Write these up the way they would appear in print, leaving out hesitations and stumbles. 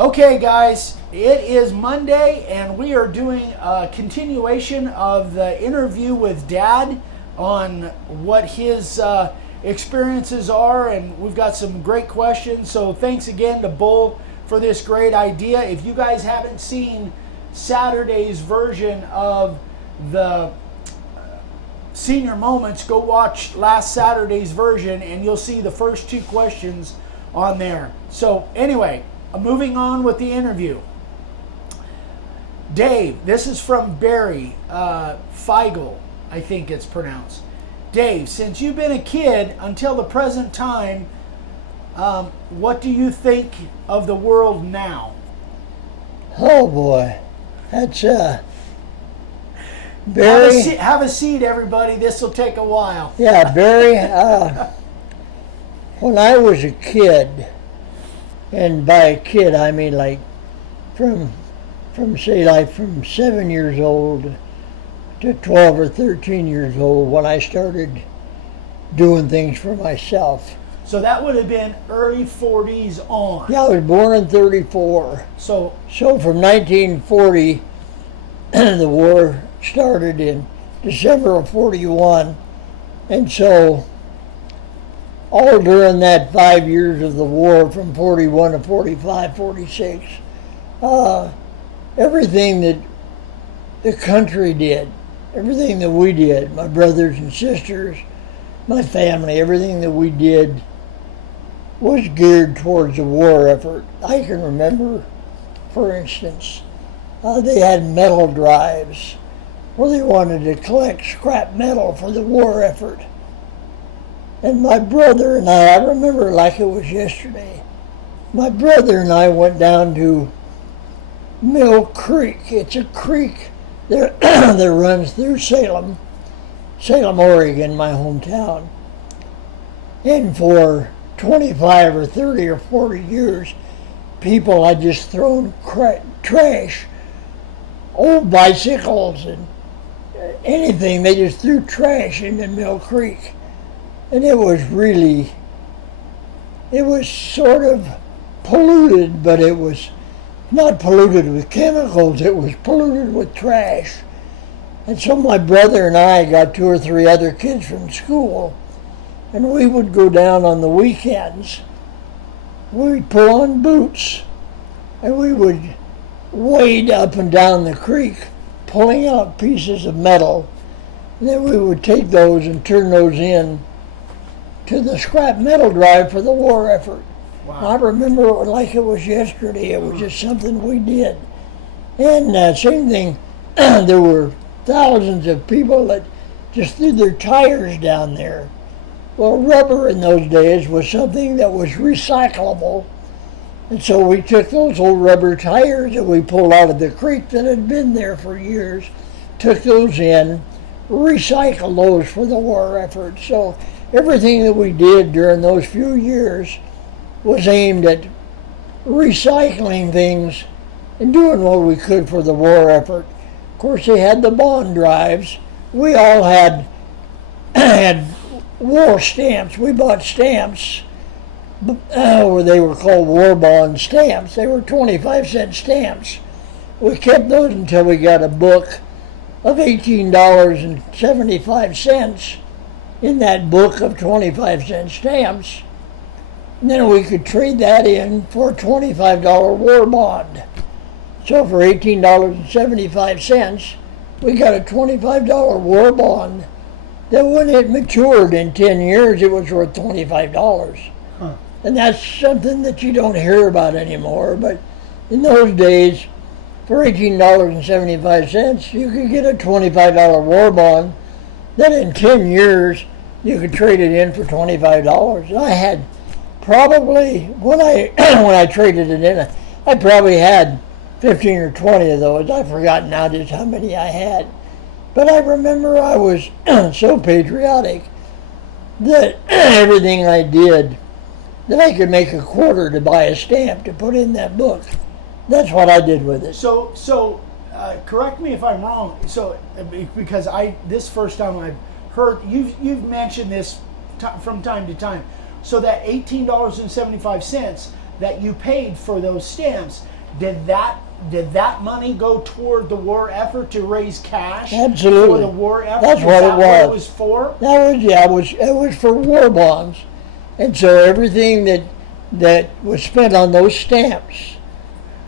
Okay, guys, it is Monday, and we are doing a continuation of the interview with Dad on what his experiences are, and we've got some great questions. So, thanks again to Bull for this great idea. If you guys haven't seen Saturday's version of the Senior Moments, go watch last Saturday's version, and you'll see the first two questions on there. So, anyway. Moving on with the interview. Dave, this is from Barry Feigl, I think it's pronounced. Dave, since you've been a kid until the present time, what do you think of the world now? Oh boy, that's Barry. Have a seat, everybody. This will take a while. Yeah, Barry. When I was a kid. And by a kid, I mean like from 7 years old to 12 or 13 years old when I started doing things for myself. So that would have been early 40s on. Yeah, I was born in 34. So from 1940, the war started in December of 41. And so all during that 5 years of the war, from 41 to 45, 46, everything that the country did, everything that we did, my brothers and sisters, my family, everything that we did was geared towards the war effort. I can remember, for instance, they had metal drives where they wanted to collect scrap metal for the war effort. And my brother and I remember like it was yesterday, my brother and I went down to Mill Creek. It's a creek that runs through Salem, Oregon, my hometown. And for 25 or 30 or 40 years, people had just thrown trash, old bicycles and anything. They just threw trash into Mill Creek. And it was sort of polluted, but it was not polluted with chemicals, it was polluted with trash. And so my brother and I got 2 or 3 other kids from school, and we would go down on the weekends. We'd put on boots, and we would wade up and down the creek, pulling out pieces of metal, and then we would take those and turn those in to the scrap metal drive for the war effort. Wow. I remember it like it was yesterday. It was just something we did. And same thing, there were thousands of people that just threw their tires down there. Well, rubber in those days was something that was recyclable. And so we took those old rubber tires that we pulled out of the creek that had been there for years, took those in, recycled those for the war effort. So everything that we did during those few years was aimed at recycling things and doing what we could for the war effort. Of course, they had the bond drives. We all had war stamps. We bought stamps where they were called war bond stamps. They were 25-cent stamps. We kept those until we got a book of $18.75 in that book of 25-cent stamps. And then we could trade that in for a $25 war bond. So for $18.75, we got a $25 war bond that when it matured in 10 years, it was worth $25. Huh. And that's something that you don't hear about anymore. But in those days, for $18.75, you could get a $25 war bond. Then in 10 years, you could trade it in for $25. And I had probably, when I traded it in, I probably had 15 or 20 of those. I've forgotten now just how many I had. But I remember I was so patriotic that everything I did, that I could make a quarter to buy a stamp to put in that book. That's what I did with it. So correct me if I'm wrong. So because this first time I've heard you've mentioned this from time to time. So that $18.75, that you paid for those stamps, did that money go toward the war effort to raise cash? Absolutely. For the war effort? That's what it was. What it was for? It was for war bonds. And so everything that was spent on those stamps,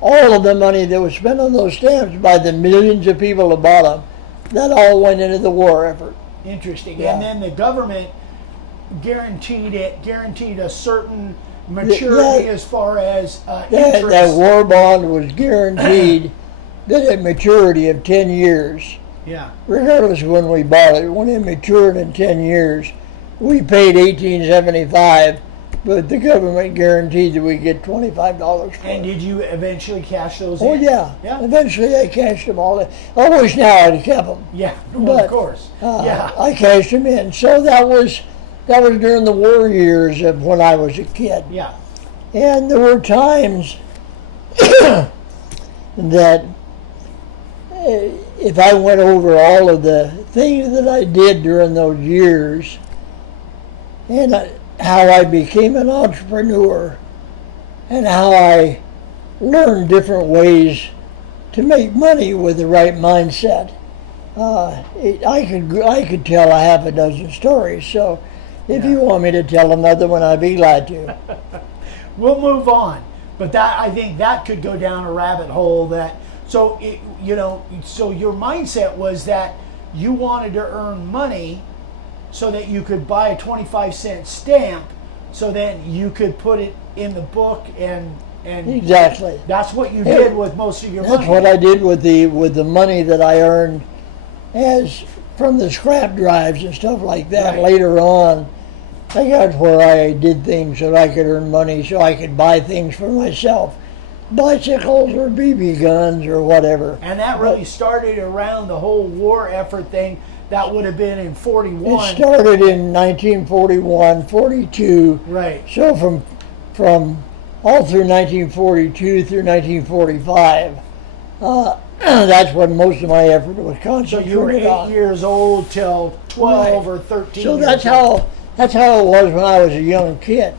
all of the money that was spent on those stamps by the millions of people who bought them, that all went into the war effort. Interesting. Yeah. And then the government guaranteed a certain maturity as far as interest. That war bond was guaranteed that a maturity of 10 years. Yeah. Regardless of when we bought it, when it matured in 10 years, we paid $18.75, but the government guaranteed that we get $25 for And it. did you eventually cash those Oh in? yeah. Yeah. Eventually I cashed them all in. I wish now I'd have kept them. Yeah. Well, But, of course. Yeah. I cashed them in. So that was during the war years of when I was a kid. Yeah. And there were times that if I went over all of the things that I did during those years and how I became an entrepreneur and how I learned different ways to make money with the right mindset, I could tell a half a dozen stories. So if you want me to tell another one, I'd be glad to. We'll move on, but I think that could go down a rabbit hole. So your mindset was that you wanted to earn money so that you could buy a 25-cent stamp, so then you could put it in the book and Exactly. That's what you did with most of your money. That's what I did with the money that I earned as from the scrap drives and stuff like that. Right. Later on, I got where I did things so I could earn money so I could buy things for myself. Bicycles or BB guns or whatever. And that really started around the whole war effort thing. That would have been in 41. It started in 1941, 42. Right. So from all through 1942 through 1945, that's when most of my effort was So concentrated you were 8 on. years old till 12 or 13 So years that's old. how it was when I was a young kid.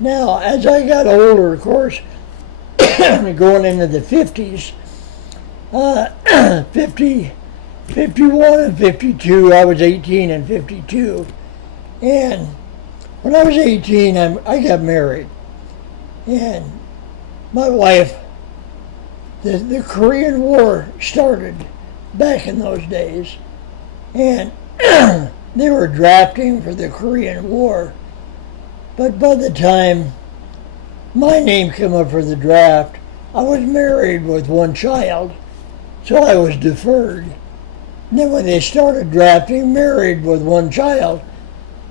Now, as I got older, of course, going into the 50s, 51 and 52, I was 18 and 52. And when I was 18, I got married. And my wife, the Korean War started back in those days. And they were drafting for the Korean War. But by the time my name came up for the draft, I was married with one child, so I was deferred. And then when they started drafting, married with one child,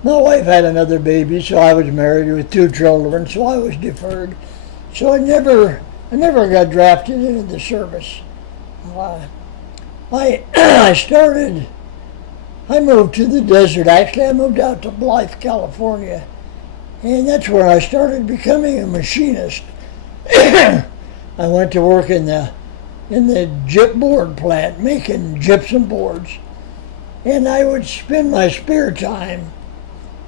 my wife had another baby, so I was married with 2 children, so I was deferred. So I never got drafted into the service. I moved to the desert. Actually, I moved out to Blythe, California. And that's where I started becoming a machinist. I went to work in the gypboard plant, making gypsum boards. And I would spend my spare time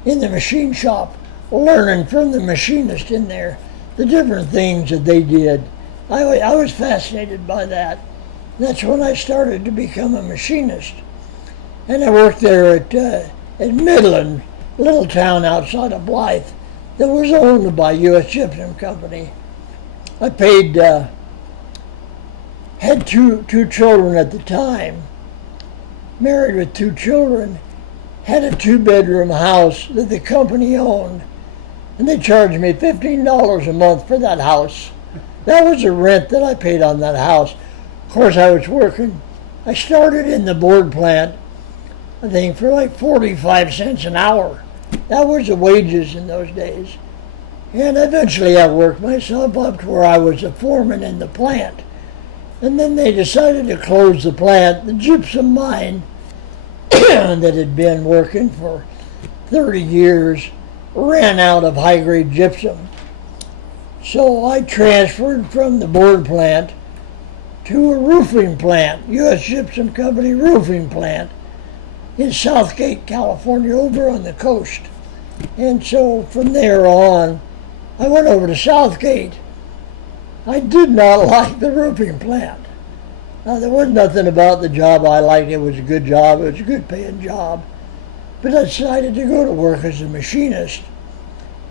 in the machine shop, learning from the machinist in there the different things that they did. I was fascinated by that. That's when I started to become a machinist. And I worked there at Midland, a little town outside of Blythe, that was owned by U.S. Gypsum Company. I had two children at the time, married with 2 children, had a 2-bedroom house that the company owned, and they charged me $15 a month for that house. That was the rent that I paid on that house. Of course, I was working. I started in the board plant, I think, for like 45 cents an hour. That was the wages in those days. And eventually I worked myself up to where I was a foreman in the plant. And then they decided to close the plant. The gypsum mine that had been working for 30 years ran out of high-grade gypsum. So I transferred from the board plant to a roofing plant, U.S. Gypsum Company roofing plant in Southgate, California, over on the coast. And so from there on, I went over to Southgate. I did not like the roofing plant. Now, there was nothing about the job I liked. It was a good job. It was a good paying job. But I decided to go to work as a machinist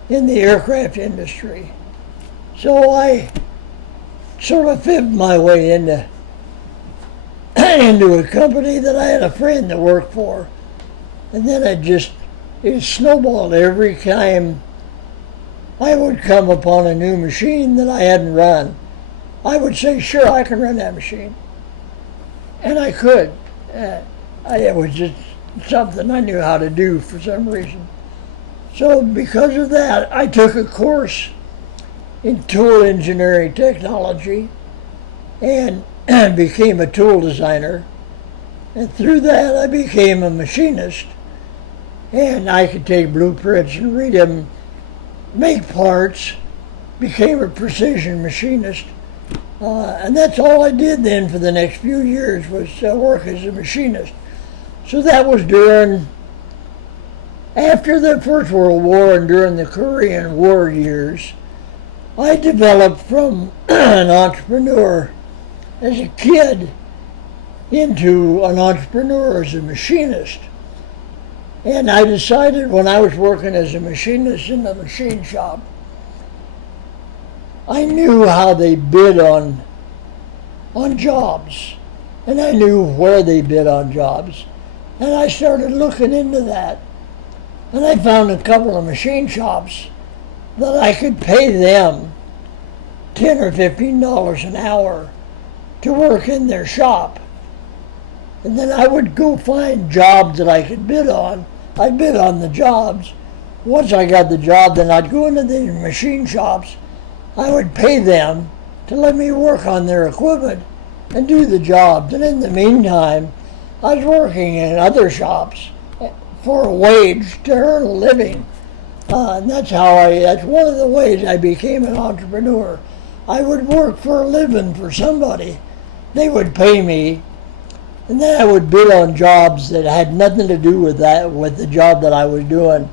in the aircraft industry. So I sort of fibbed my way into a company that I had a friend that worked for. And then it snowballed every time I would come upon a new machine that I hadn't run. I would say, sure, I can run that machine. And I could. It was just something I knew how to do for some reason. So because of that, I took a course in tool engineering technology and became a tool designer. And through that, I became a machinist. And I could take blueprints and read them, make parts, became a precision machinist. And that's all I did then for the next few years was work as a machinist. So that was after the First World War and during the Korean War years. I developed from an entrepreneur as a kid into an entrepreneur as a machinist. And I decided when I was working as a machinist in the machine shop, I knew how they bid on jobs, and I knew where they bid on jobs. And I started looking into that. And I found a couple of machine shops that I could pay them $10 or $15 an hour to work in their shop. And then I would go find jobs that I could bid on. I'd bid on the jobs. Once I got the job, then I'd go into the machine shops. I would pay them to let me work on their equipment and do the jobs. And in the meantime, I was working in other shops for a wage to earn a living. And that's one of the ways I became an entrepreneur. I would work for a living for somebody. They would pay me, and then I would bid on jobs that had nothing to do with the job that I was doing.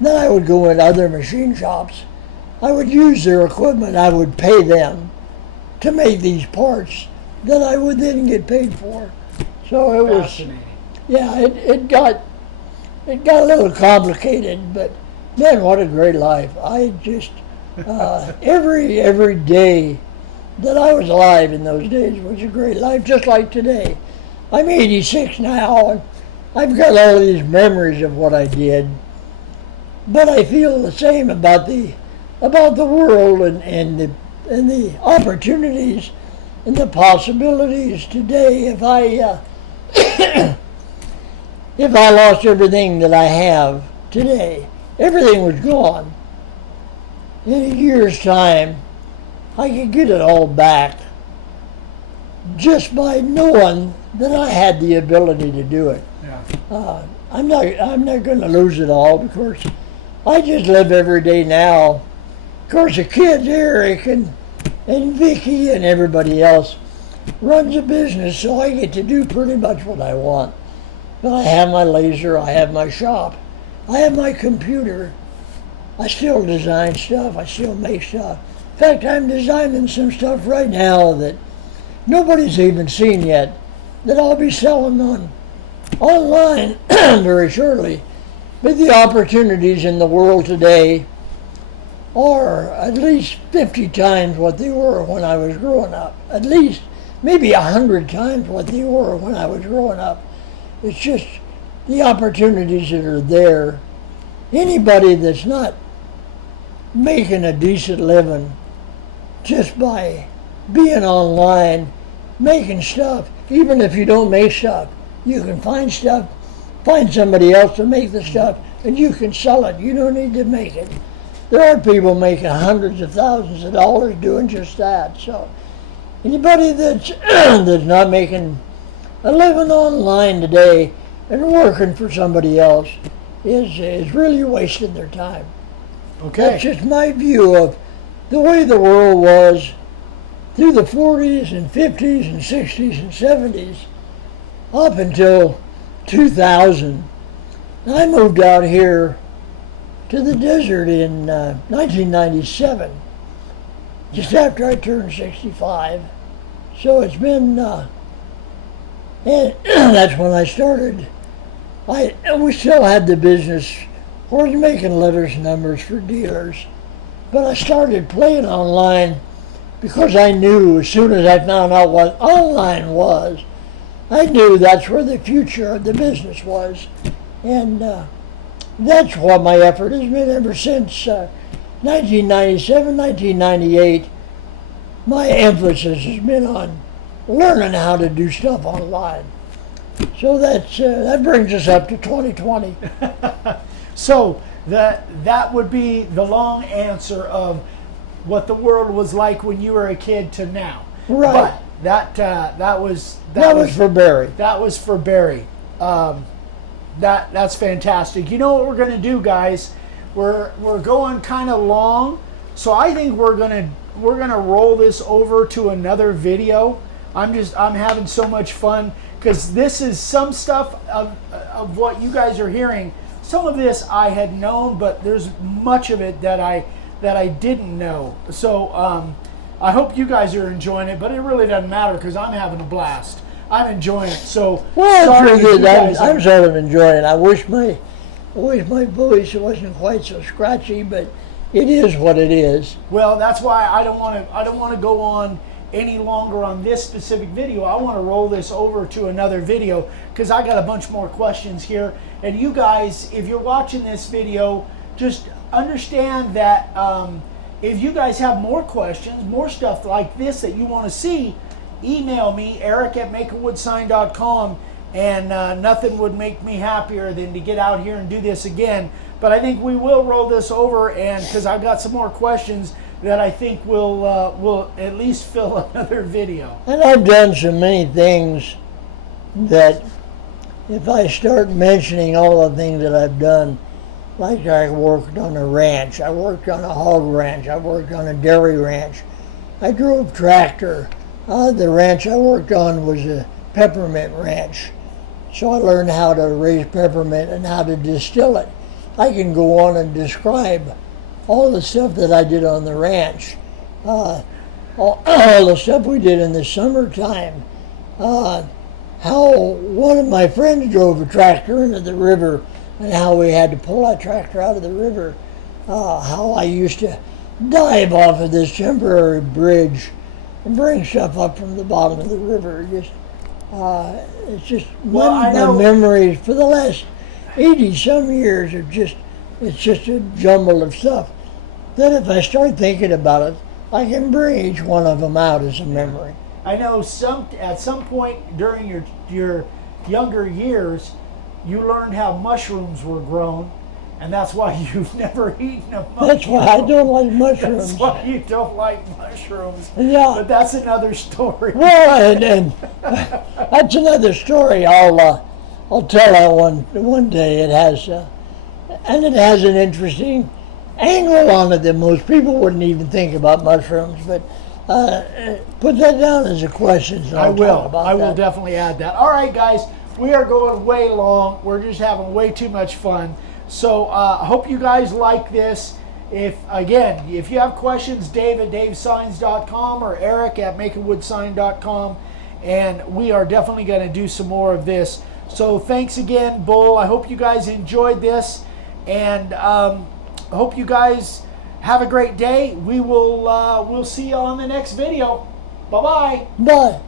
Then I would go in other machine shops. I would use their equipment. I would pay them to make these parts that I would then get paid for. So it was, yeah, it got a little complicated, but man, what a great life. I just, every day that I was alive in those days was a great life, just like today. I'm 86 now, and I've got all these memories of what I did, but I feel the same about the world and the opportunities and the possibilities today. If I lost everything that I have today, everything was gone. In a year's time, I could get it all back just by knowing that I had the ability to do it. Yeah. I'm not going to lose it all, because I just live every day now. Of course, the kids, Eric and Vicky and everybody else, runs a business, so I get to do pretty much what I want. But I have my laser, I have my shop, I have my computer. I still design stuff, I still make stuff. In fact, I'm designing some stuff right now that nobody's even seen yet, that I'll be selling online very shortly. But the opportunities in the world today are at least 50 times what they were when I was growing up. At least maybe 100 times what they were when I was growing up. It's just the opportunities that are there. Anybody that's not making a decent living just by being online, making stuff, even if you don't make stuff, you can find stuff, find somebody else to make the stuff, and you can sell it. You don't need to make it. There are people making hundreds of thousands of dollars doing just that. So anybody that's that's not making a living online today and working for somebody else is really wasting their time. Okay. That's just my view of the way the world was through the 40s and 50s and 60s and 70s up until 2000. I moved out here to the desert in 1997, just after I turned 65. So it's been, and that's when I started. We still had the business. I was making letters and numbers for dealers, but I started playing online because I knew as soon as I found out what online was, I knew that's where the future of the business was. And that's what my effort has been ever since 1997, 1998. My emphasis has been on learning how to do stuff online. So that brings us up to 2020. So that would be the long answer of what the world was like when you were a kid to now. Right. But that was for Barry. That was for Barry. That's fantastic. You know what we're going to do, guys? We're going kind of long, so I think we're gonna roll this over to another video. I'm having so much fun because this is some stuff of what you guys are hearing. Some of this I had known, but there's much of it that I didn't know. So I hope you guys are enjoying it, but it really doesn't matter because I'm having a blast. I'm enjoying it. So I'm sort of enjoying it. I wish my voice wasn't quite so scratchy, but it is what it is. Well, that's why I don't want to go on any longer on this specific video. I want to roll this over to another video because I got a bunch more questions here. And you guys, if you're watching this video, just understand that if you guys have more questions, more stuff like this that you want to see, email me, eric@makeawoodsign.com, and nothing would make me happier than to get out here and do this again. But I think we will roll this over, and because I've got some more questions that I think will at least fill another video. And I've done so many things that if I start mentioning all the things that I've done, like I worked on a ranch, I worked on a hog ranch, I worked on a dairy ranch, I drove tractor. The ranch I worked on was a peppermint ranch. So I learned how to raise peppermint and how to distill it. I can go on and describe all the stuff that I did on the ranch, all the stuff we did in the summertime, how one of my friends drove a tractor into the river and how we had to pull that tractor out of the river, how I used to dive off of this temporary bridge and bring stuff up from the bottom of the river. It's just one of my memories for the last 80-some years of it's just a jumble of stuff. Then if I start thinking about it, I can bring each one of them out as a memory. I know at some point during your younger years, you learned how mushrooms were grown, and that's why you've never eaten a mushroom. That's why I don't like mushrooms. That's why you don't like mushrooms. Yeah. But that's another story. Well, and that's another story. I'll tell that one day. It has an interesting angle on it that most people wouldn't even think about mushrooms. But put that down as a question. So I will definitely add that. All right, guys, we are going way long. We're just having way too much fun. So I hope you guys like this. If you have questions, Dave@davesigns.com or Eric@makeawoodsign.com, and we are definitely going to do some more of this. So thanks again, Bull. I hope you guys enjoyed this, and I hope you guys have a great day. We'll see you on the next video. Bye-bye. Bye.